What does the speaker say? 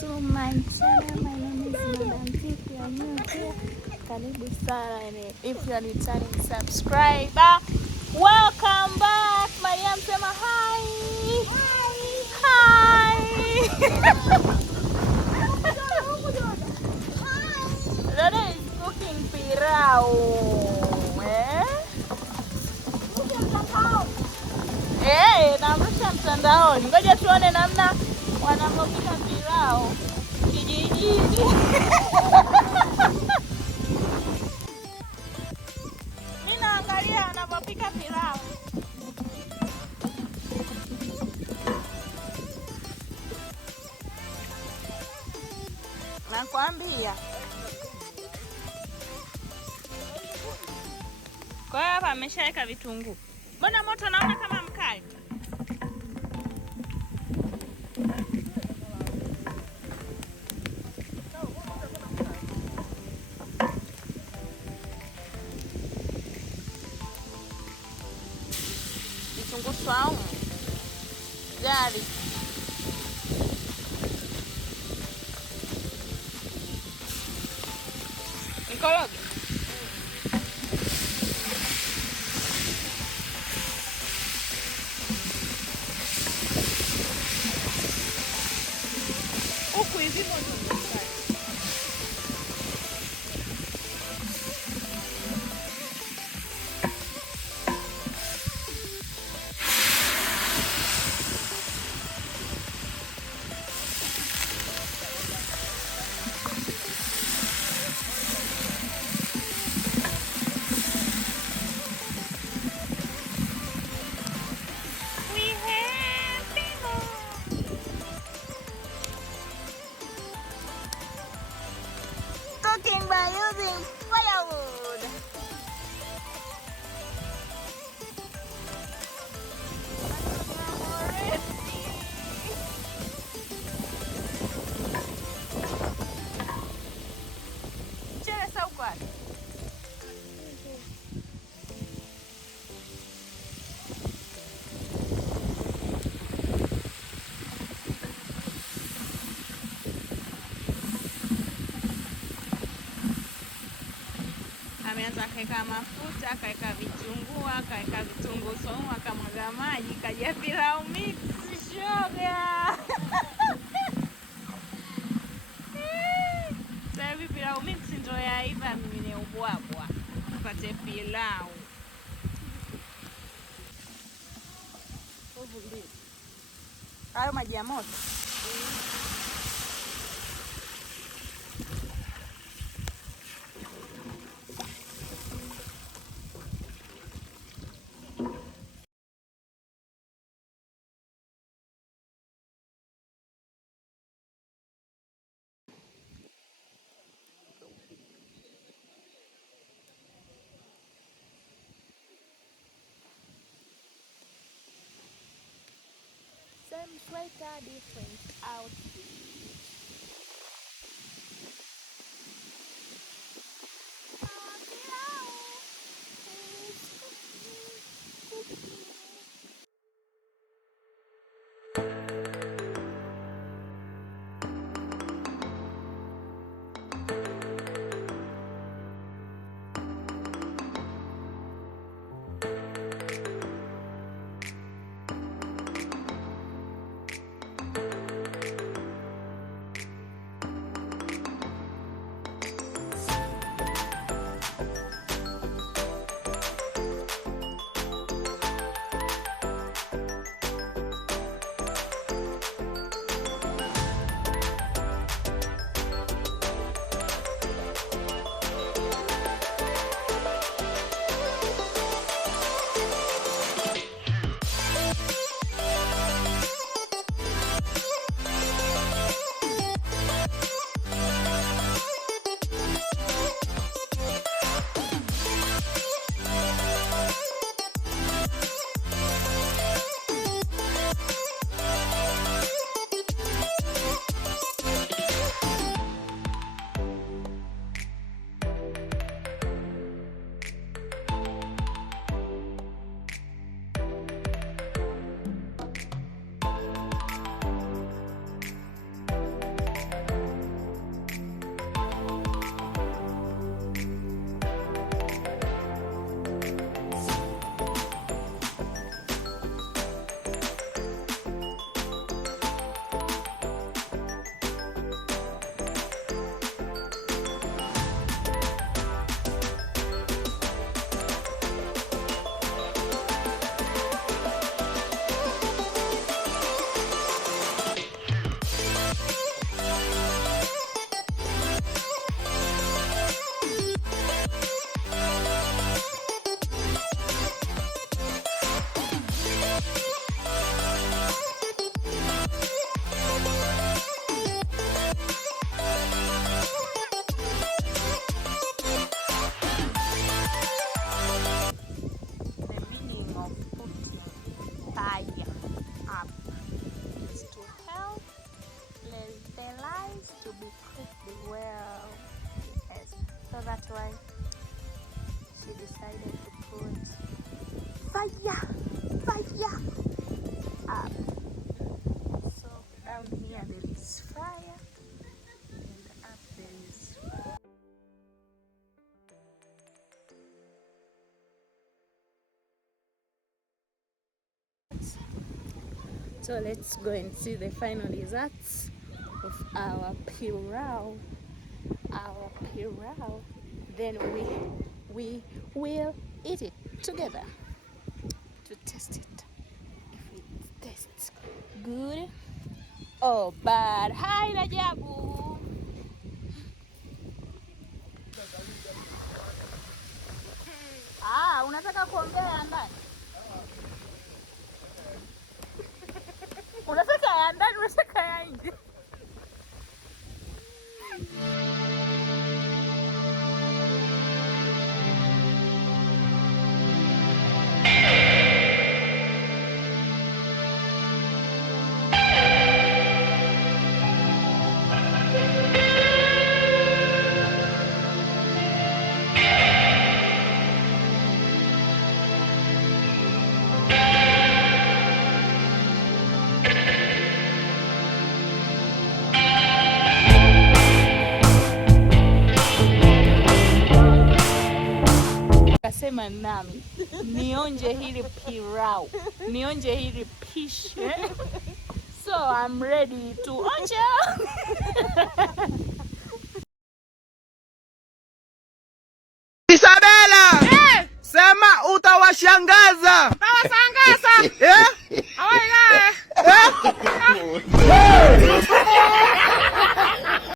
to my channel. My name is Madam T. If you are new here, karibu sana. And if you are returning subscriber, welcome back. Mariam, sema hi. Hi. Dada is cooking pilau. Namrusha mtandaoni. Ngoja tuone namna wanavyopika pilau kijijini. Mimi naangalia wanavyopika pilau. Nakwambia. Kwa hiyo hapa ameshaweka vitunguu. Mbona moto naona kama mkali? Vitunguu swaumu, gari, nikoroge. Huku hivi moto. Cooking by using firewood. Mchele saukwani. Ameanza kaeka mafuta, kaeka vitunguu, kaeka vitunguu saumu, akamwaga maji, kaja pilau mix shoga. Sasa hivi pilau mix ndio yaiva, mimi ni ubwabwa. Tupate pilau. Hayo maji ya moto. Same sweater, different outfit. the rice to be cooked well. Yes. So that's why she decided to put fire up. So down here there is fire and up there is fire. So let's go and see the final results of our pilau. Then we will eat it together to test it. If it tastes good or bad. Hi Rajabu. Unataka kuongea ndani? Unataka ya ndani, unataka ya nje? Kasema nami nionje hili pilau, nionje hili pishi. So I'm ready to onja. Isabela, sema utawashangaza. Utawashangaza. Eh? Hawaii.